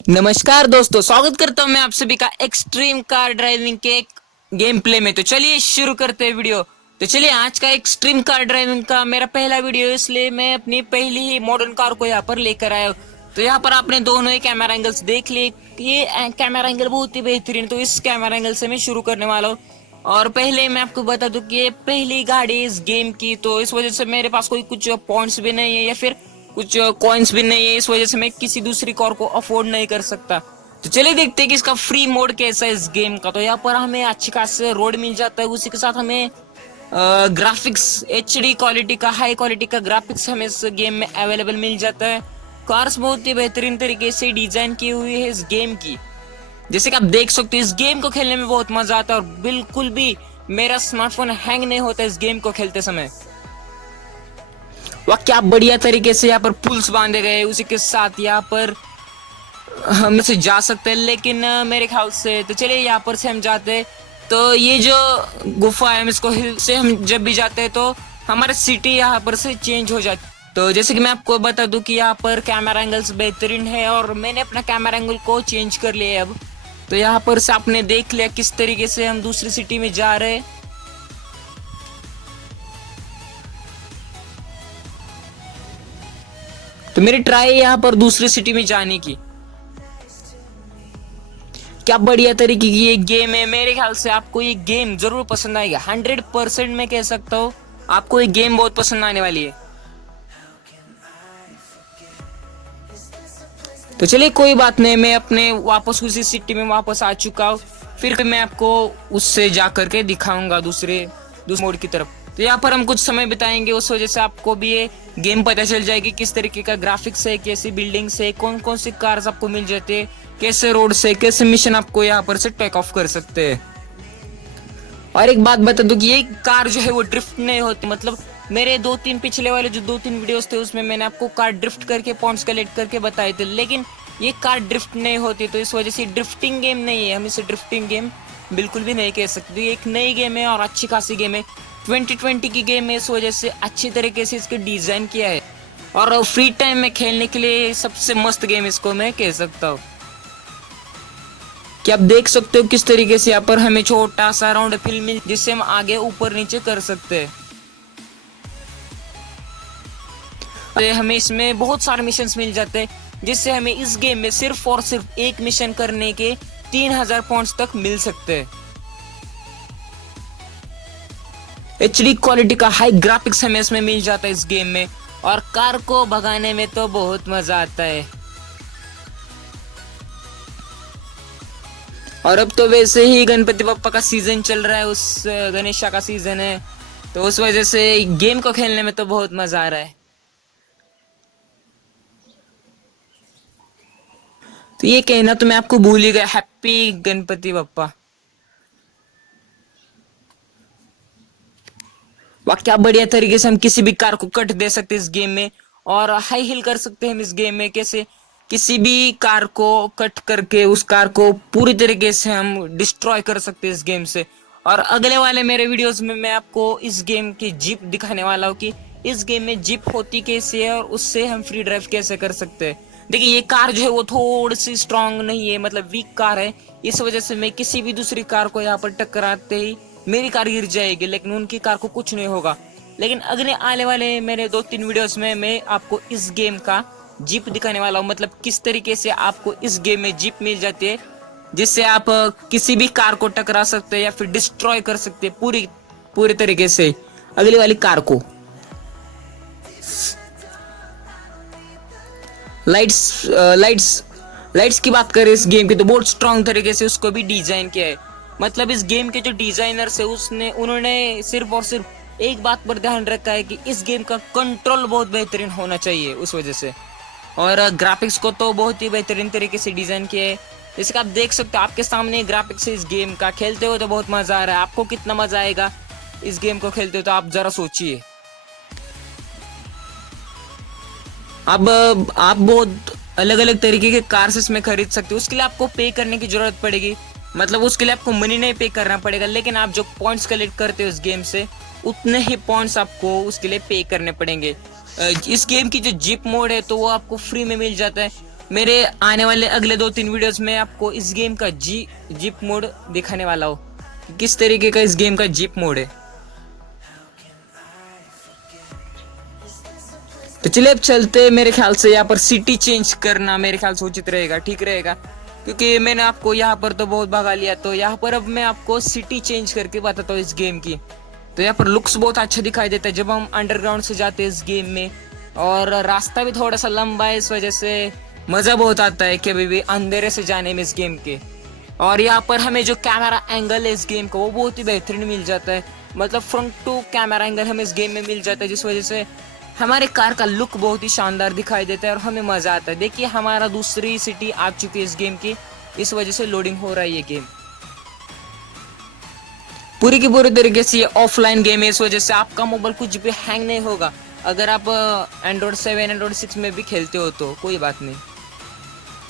नमस्कार दोस्तों, स्वागत करता हूं मैं आप सभी का एक्सट्रीम कार ड्राइविंग के एक गेम प्ले में। तो चलिए शुरू करते हैं वीडियो। तो चलिए, आज का एक्सट्रीम कार ड्राइविंग का मेरा पहला वीडियो, इसलिए मैं अपनी पहली ही मॉडर्न कार को यहाँ पर लेकर आया हूँ। तो यहाँ पर आपने दोनों ही कैमरा एंगल्स देख लिए। ये कैमरा एंगल बहुत ही बेहतरीन, तो इस कैमरा एंगल से मैं शुरू करने वाला हूँ। और पहले मैं आपको बता दूं कि ये पहली गाड़ी इस गेम की, तो इस वजह से मेरे पास कोई कुछ पॉइंट्स भी नहीं है या फिर कुछ कॉइन्स भी नहीं है। इस वजह से मैं किसी दूसरी कार को अफोर्ड नहीं कर सकता। तो चलिए देखते हैं कि इसका फ्री मोड कैसा है इस गेम का। तो यहाँ पर हमें अच्छी खासी रोड मिल जाता है, उसी के साथ हमें ग्राफिक्स एचडी क्वालिटी का, हाई क्वालिटी का ग्राफिक्स हमें इस गेम में अवेलेबल मिल जाता है। कार्स बहुत ही बेहतरीन तरीके से डिजाइन की हुई है इस गेम की। जैसे कि आप देख सकते हो, इस गेम को खेलने में बहुत मजा आता है और बिल्कुल भी मेरा स्मार्टफोन हैंग नहीं होता इस गेम को खेलते समय। वाह, क्या बढ़िया तरीके से यहाँ पर पुल्स बांधे गए, उसी के साथ यहाँ पर हम इसे जा सकते हैं। लेकिन मेरे ख्याल से तो चलिए यहाँ पर से हम जाते हैं। तो ये जो गुफा है, हम इसको हिल से हम जब भी जाते हैं तो हमारे सिटी यहाँ पर से चेंज हो जाती है। तो जैसे कि मैं आपको बता दूं कि यहाँ पर कैमरा एंगल्स बेहतरीन है और मैंने अपना कैमरा एंगल को चेंज कर लिया है अब। तो यहाँ पर से आपने देख लिया किस तरीके से हम दूसरी सिटी में जा रहे हैं। तो मेरी ट्राई यहाँ पर दूसरी सिटी में जाने की। क्या बढ़िया तरीके की ये गेम है। मेरे ख्याल से आपको ये गेम जरूर पसंद आएगा। 100% मैं कह सकता हूँ आपको ये गेम बहुत पसंद आने वाली है। तो चलिए कोई बात नहीं, मैं अपने वापस उसी सिटी में वापस आ चुका हूँ। फिर मैं आपको उससे जा करके दिखाऊंगा दूसरे मोड की तरफ। तो यहाँ पर हम कुछ समय बिताएंगे, उस वजह से आपको भी ये गेम पता चल जाएगी किस तरीके का ग्राफिक्स है, कैसी बिल्डिंग्स है, कौन कौन सी कार्स आपको मिल जाती है, कैसे रोड से कैसे मिशन आपको यहाँ पर से टेक ऑफ कर सकते हैं। और एक बात बता दूं कि ये कार जो है वो ड्रिफ्ट नहीं होती। मतलब मेरे दो तीन पिछले वाले जो 2-3 वीडियोस थे उसमें मैंने आपको कार ड्रिफ्ट करके पॉइंट्स कलेक्ट करके बताए थे, लेकिन ये कार ड्रिफ्ट नहीं होती। तो इस वजह से ड्रिफ्टिंग गेम नहीं है, हम इसे ड्रिफ्टिंग गेम बिल्कुल भी नहीं कह सकते। ये एक नई गेम है और अच्छी खासी गेम है, 2020 की गेम है। इस वजह से अच्छी तरीके से इसके डिजाइन किया है और फ्री टाइम में खेलने के लिए सबसे मस्त गेम इसको मैं कह सकता हूँ। कि आप देख सकते हो किस तरीके से यहाँ पर हमें छोटा सा राउंड फिल मिल, जिससे हम आगे ऊपर नीचे कर सकते हैं। हमें इसमें बहुत सारे मिशंस मिल जाते हैं, जिससे हमें इस गेम में सिर्फ और सिर्फ एक मिशन करने के 3000 पॉइंट्स तक मिल सकते हैं। एचडी क्वालिटी का हाई ग्राफिक्स हमें इसमें मिल जाता है इस गेम में, और कार को भगाने में तो बहुत मजा आता है। और अब तो वैसे ही गणपति बप्पा का सीजन चल रहा है, उस गणेशा का सीजन है, तो उस वजह से गेम को खेलने में तो बहुत मजा आ रहा है। तो ये कहना तो मैं आपको भूल ही गया, हैप्पी गणपति बप्पा। वाह, क्या बढ़िया तरीके से हम किसी भी कार को कट दे सकते हैं इस गेम में, और हाई हिल कर सकते हैं हम इस गेम में। कैसे किसी भी कार को कट करके उस कार को पूरी तरीके से हम डिस्ट्रॉय कर सकते हैं इस गेम से। और अगले वाले मेरे वीडियोस में मैं आपको इस गेम की जीप दिखाने वाला हूँ कि इस गेम में जीप होती कैसे है और उससे हम फ्री ड्राइव कैसे कर सकते हैं। देखिए, ये कार जो है वो थोड़ी सी स्ट्रांग नहीं है, मतलब वीक कार है। इस वजह से मैं किसी भी दूसरी कार को यहाँ पर टकराते ही मेरी कार गिर जाएगी, लेकिन उनकी कार को कुछ नहीं होगा। लेकिन अगले आने वाले मेरे 2-3 वीडियोस में मैं आपको इस गेम का जीप दिखाने वाला हूँ। मतलब किस तरीके से आपको इस गेम में जीप मिल जाती है, जिससे आप किसी भी कार को टकरा सकते हैं या फिर डिस्ट्रॉय कर सकते हैं पूरी तरीके से अगली वाली कार को। लाइट्स की बात करें इस गेम की, तो बहुत स्ट्रांग तरीके से उसको भी डिजाइन किया है। मतलब इस गेम के जो डिजाइनर्स है उन्होंने सिर्फ और सिर्फ एक बात पर ध्यान रखा है कि इस गेम का कंट्रोल बहुत बेहतरीन होना चाहिए उस वजह से। और ग्राफिक्स को तो बहुत ही बेहतरीन तरीके से डिजाइन किया है। जैसे कि आप देख सकते हो आपके सामने ग्राफिक्स है इस गेम का। खेलते हो तो बहुत मजा आ रहा है। आपको कितना मजा आएगा इस गेम को खेलते हो तो आप जरा सोचिए। अब आप बहुत अलग अलग तरीके के कार्स इसमें खरीद सकते हो। उसके लिए आपको पे करने की जरूरत पड़ेगी, मतलब उसके लिए आपको मनी नहीं पे करना पड़ेगा, लेकिन आप जो पॉइंट्स कलेक्ट करते हो इस गेम से उतने ही पॉइंट्स आपको उसके लिए पे करने पड़ेंगे। इस गेम की जो जीप मोड है तो वो आपको फ्री में मिल जाता है। मेरे आने वाले अगले 2-3 वीडियोस में आपको इस गेम का जीप मोड दिखाने वाला हूँ, किस तरीके का इस गेम का जीप मोड है। तो चलिए अब चलते, मेरे ख्याल से यहाँ पर सिटी चेंज करना मेरे ख्याल से उचित रहेगा, ठीक रहेगा, क्योंकि मैंने आपको यहाँ पर तो बहुत भगा लिया। तो यहाँ पर अब मैं आपको सिटी चेंज करके बताता हूँ इस गेम की। तो यहाँ पर लुक्स बहुत अच्छा दिखाई देता है जब हम अंडरग्राउंड से जाते हैं इस गेम में, और रास्ता भी थोड़ा सा लंबा है, इस वजह से मजा बहुत आता है कभी भी अंधेरे से जाने में इस गेम के। और यहाँ पर हमें जो कैमरा एंगल है इस गेम का वो बहुत ही बेहतरीन मिल जाता है, मतलब फ्रंट टू कैमरा एंगल हमें इस गेम में मिल जाता है, जिस वजह से हमारे कार का लुक बहुत ही शानदार दिखाई देता है और हमें मजा आता है। देखिए हमारा दूसरी सिटी आ चुकी है इस गेम की, इस वजह से लोडिंग हो रहा है ये गेम। पूरी की पूरी तरीके से ये ऑफलाइन गेम है, इस वजह से आपका मोबाइल कुछ भी हैंग नहीं होगा। अगर आप एंड्रॉइड 7 एंड्रॉइड 6 में भी खेलते हो तो कोई बात नहीं।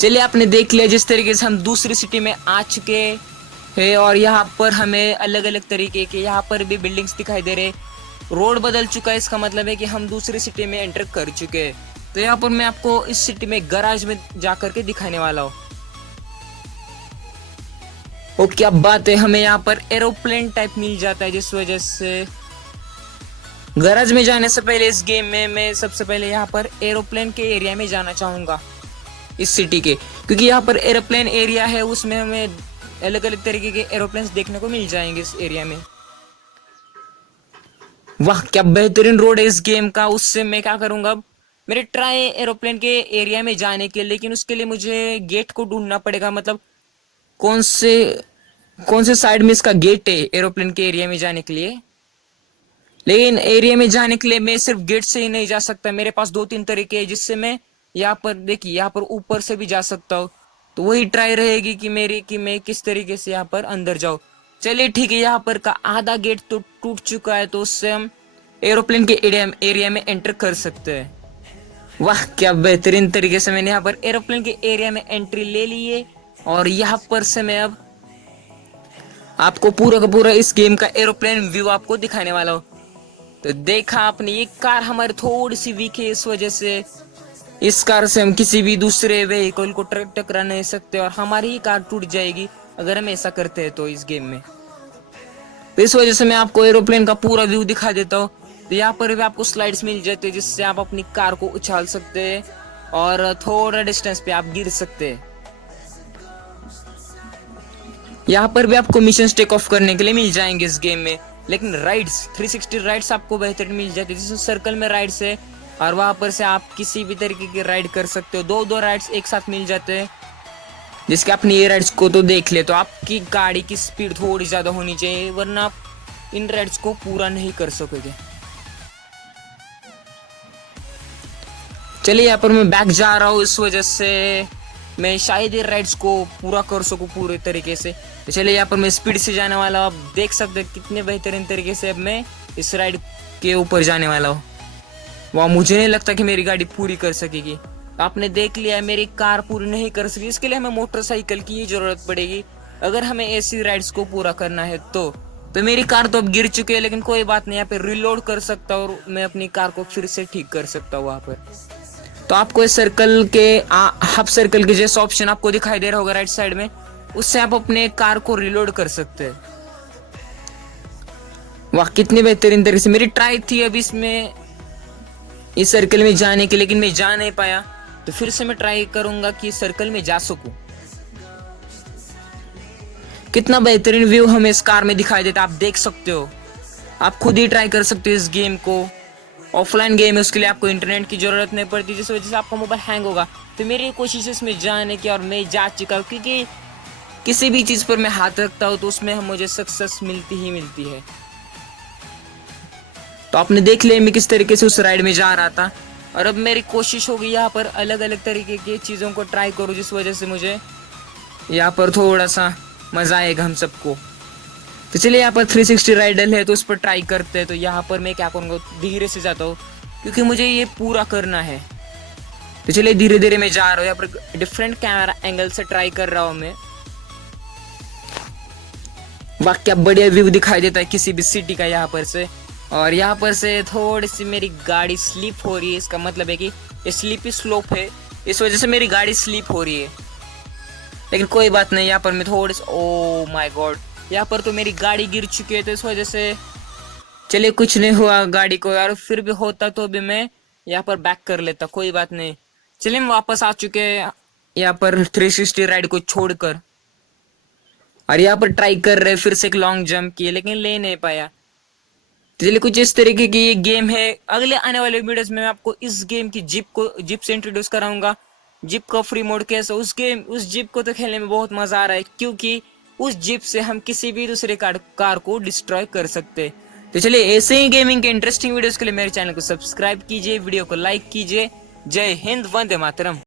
चलिए आपने देख लिया जिस तरीके से हम दूसरी सिटी में आ चुके हैं, और यहाँ पर हमें अलग अलग तरीके के यहाँ पर भी बिल्डिंग्स दिखाई दे रहे, रोड बदल चुका है, इसका मतलब है कि हम दूसरी सिटी में एंटर कर चुके हैं। तो यहाँ पर मैं आपको इस सिटी में गैराज में जाकर के दिखाने वाला हूँ। ओ क्या बात है, हमें यहाँ पर एरोप्लेन टाइप मिल जाता है, जिस वजह से गैराज में जाने से पहले इस गेम में मैं सबसे पहले यहाँ पर एरोप्लेन के एरिया में जाना चाहूंगा इस सिटी के, क्योंकि यहाँ पर एरोप्लेन एरिया है, उसमें हमें अलग अलग तरीके के एरोप्लेन देखने को मिल जाएंगे इस एरिया में। वाह क्या बेहतरीन रोड है इस गेम का। उससे मैं क्या करूंगा, अब मेरे ट्राई एरोप्लेन के एरिया में जाने के, लेकिन उसके लिए मुझे गेट को ढूंढना पड़ेगा, मतलब कौन से साइड में इसका गेट है एरोप्लेन के एरिया में जाने के लिए। लेकिन एरिया में जाने के लिए मैं सिर्फ गेट से ही नहीं जा सकता, मेरे पास 2-3 तरीके हैं जिससे मैं यहाँ पर देखिए यहाँ पर ऊपर से भी जा सकता हूँ। तो वही ट्राई रहेगी कि मैं किस तरीके से यहाँ पर अंदर जाऊँ। चलिए ठीक है, यहाँ पर का आधा गेट तो टूट चुका है, तो उससे हम एरोप्लेन के एरिया में एंटर कर सकते हैं। वाह क्या बेहतरीन तरीके से मैंने यहाँ पर एरोप्लेन के एरिया में एंट्री ले ली है, और यहाँ पर से मैं अब आपको पूरा का पूरा इस गेम का एरोप्लेन व्यू आपको दिखाने वाला हूँ। तो देखा आपने, ये कार हमारी थोड़ी सी वीक है, इस वजह से इस कार से हम किसी भी दूसरे व्हीकल को टकरा नहीं सकते, और हमारी ही कार टूट जाएगी अगर हम ऐसा करते हैं तो इस गेम में। तो इस वजह से मैं आपको एरोप्लेन का पूरा व्यू दिखा देता हूँ। तो यहाँ पर भी आपको स्लाइड्स मिल जाते हैं, जिससे आप अपनी कार को उछाल सकते हैं और थोड़ा डिस्टेंस पे आप गिर सकते हैं। यहाँ पर भी आपको मिशन टेक ऑफ करने के लिए मिल जाएंगे इस गेम में, लेकिन राइड्स 360 राइड्स आपको बेहतरीन मिल जाती है, जिसमें सर्कल में राइड्स है, और वहां पर से आप किसी भी तरीके की राइड कर सकते हो। दो राइड्स एक साथ मिल जाते हैं, जिसके अपनी ये राइड्स को तो देख ले, तो आपकी गाड़ी की स्पीड थोड़ी ज्यादा होनी चाहिए, वरना आप इन राइड्स को पूरा नहीं कर सकोगे। चलिए यहाँ पर मैं बैक जा रहा हूँ, इस वजह से मैं शायद ये राइड्स को पूरा कर सकूँ पूरे तरीके से। तो चलिए यहाँ पर मैं स्पीड से जाने वाला हूँ, आप देख सकते हैं कितने बेहतरीन तरीके से अब मैं इस राइड के ऊपर जाने वाला हूँ। वह मुझे नहीं लगता कि मेरी गाड़ी पूरी कर सकेगी। आपने देख लिया है मेरी कार पूरी नहीं कर सकी, इसके लिए हमें मोटरसाइकिल की जरूरत पड़ेगी अगर हमें ऐसी राइड्स को पूरा करना है। तो मेरी कार तो अब गिर चुकी है, लेकिन कोई बात नहीं, यहाँ पे रिलोड कर सकता हूँ और मैं अपनी कार को फिर से ठीक कर सकता हूँ वहां पर। तो आपको इस सर्कल के हाफ सर्कल के जैसा ऑप्शन आपको दिखाई दे रहा होगा राइट साइड में, उससे आप अपने कार को रिलोड कर सकते हैं। वाह कितनी बेहतरीन तरीके से मेरी ट्राई थी अब इसमें इस सर्कल में जाने के, लेकिन मैं जा नहीं पाया। तो फिर से मैं ट्राई करूंगा कि सर्कल में जा सकूं। कितना बेहतरीन व्यू हमें इस कार में दिखाई देता, आप देख सकते हो। आप खुद ही ट्राई कर सकते हो इस गेम को। ऑफलाइन गेम है, उसके लिए आपको इंटरनेट की जरूरत नहीं पड़ती, जिस वजह से आपका मोबाइल हैंग होगा। तो मेरी कोशिश है इसमें जाने की, और मैं जा चुका हूँ, क्योंकि किसी भी चीज पर मैं हाथ रखता हूँ तो उसमें मुझे सक्सेस मिलती ही मिलती है। तो आपने देख लिया मैं किस तरीके से उस राइड में जा रहा था, और अब मेरी कोशिश होगी यहाँ पर अलग अलग तरीके की चीज़ों को ट्राई करूँ, जिस वजह से मुझे यहाँ पर थोड़ा सा मज़ा आएगा हम सबको। तो चलिए यहाँ पर 360 राइडल है, तो उस पर ट्राई करते हैं। तो यहाँ पर मैं क्या करूँगा, धीरे से जाता हूँ क्योंकि मुझे ये पूरा करना है। तो चलिए धीरे धीरे मैं जा रहा हूँ, यहाँ पर डिफरेंट कैमरा एंगल से ट्राई कर रहा हूँ मैं। वाह क्या बढ़िया व्यू दिखाई देता है किसी भी सिटी का यहाँ पर से। और यहाँ पर से थोड़ी सी मेरी गाड़ी स्लिप हो रही है, इसका मतलब है कि ये स्लिपी स्लोप है, इस वजह से मेरी गाड़ी स्लीप हो रही है। लेकिन कोई बात नहीं, यहाँ पर मैं थोड़े से, ओ माय गॉड, यहाँ पर तो मेरी गाड़ी गिर चुकी है, तो इस वजह से चलिए कुछ नहीं हुआ गाड़ी को यार। फिर भी होता तो भी मैं यहाँ पर बैक कर लेता, कोई बात नहीं। चलिए हम वापस आ चुके हैं यहाँ पर 360 राइड को छोड़कर, और यहाँ पर ट्राई कर रहे फिर से एक लॉन्ग जंप किए, लेकिन ले नहीं पाया। तो चलिए कुछ इस तरीके की ये गेम है। अगले आने वाले वीडियोस में मैं आपको इस गेम की जिप से इंट्रोड्यूस कराऊंगा। जिप का फ्री मोड कैसे, उस जिप को तो खेलने में बहुत मजा आ रहा है, क्योंकि उस जिप से हम किसी भी दूसरे कार को डिस्ट्रॉय कर सकते। तो चलिए ऐसे ही गेमिंग के इंटरेस्टिंग वीडियोस के लिए मेरे चैनल को सब्सक्राइब कीजिए, वीडियो को लाइक कीजिए। जय हिंद, वंदे मातरम।